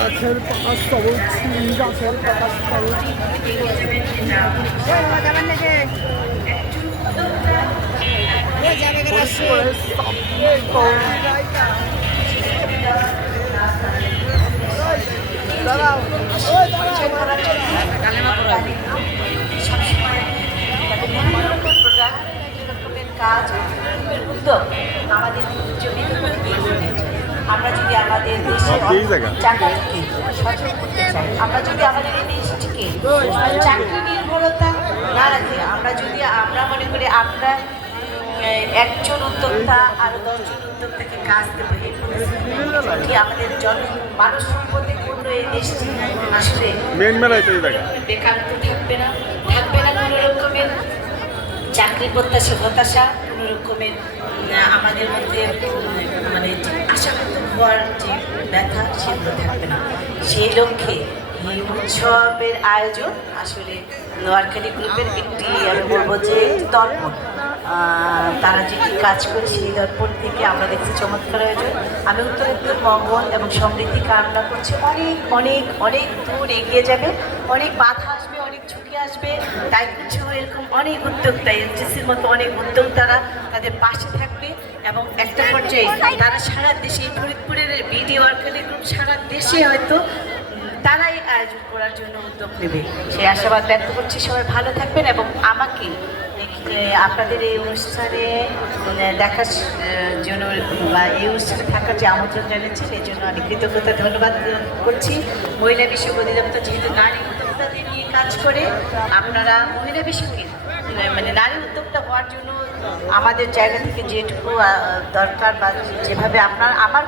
গাছের পাতা সবুজ নিম গাছের পাতা সবুজ দাঁড়াও ওই দাঁড়াও কাজ উদ্যোগ আমাদের জমি আমরা যদি আমাদের দেশে? চাকরিকে সচেতন করতে চাই আমরা যদি আমাদের এই দেশটিকে চাকরি নির্ভরতা না রাখি আমরা যদি আমরা মনে করি আমরা একজন উদ্যোক্তা আরও দশজন উদ্যোক্তাকে কাজ দেবো পরিস্থিতি আমাদের জন মানুষ সম্পদে পূর্ণ এই দেশটি আসলে মেন বেকারত্ব থাকবে না থাকবে না কোনো রকমের চাকরি প্রত্যাশা হতাশা কোনো রকমের আমাদের মধ্যে হওয়ার যে ব্যথা সেগুলো থাকবে না। সেই লক্ষ্যে এই উৎসবের আয়োজন আসলে নোয়ারখালী গ্রুপের একটি, আমি বলব যে দর্পণ। তারা যে কি কাজ করে সেই দর্পণ থেকে আমরা দেখছি চমৎকার আয়োজন। আমি উত্তরোত্তর, মঙ্গল এবং সমৃদ্ধি কামনা করছি। অনেক অনেক অনেক দূর এগিয়ে যাবে। অনেক বাধা ঝুঁকি আসবে। তাই কিছু এরকম অনেক উদ্যোক্তা এনজিসির মতো অনেক উদ্যোক্তারা তাদের পাশে থাকবে এবং একটা পর্যায়ে তারা সারা দেশে, ফরিদপুরের বিডিও ওয়ার্কারি গ্রুপ সারা দেশে হয়তো তারাই আয়োজন করার জন্য উদ্যোগ নেবে। সেই আশাবাদ ব্যক্ত করছি। সবাই ভালো থাকবেন এবং আমাকে আপনাদের এই অনুষ্ঠানে দেখার জন্য বা এই অনুষ্ঠানে থাকার যে আমন্ত্রণ জানিয়েছেন এই জন্য আমি কৃতজ্ঞতা, ধন্যবাদ করছি। মহিলা বিষয়ক অধিদপ্তর যেহেতু নারী কাজ করে আপনারা মহিলা বেশি মানে নারী উদ্যোক্তা হওয়ার জন্য আমাদের জায়গা থেকে যেটুকু দরকার বা যেভাবে আপনার, আমার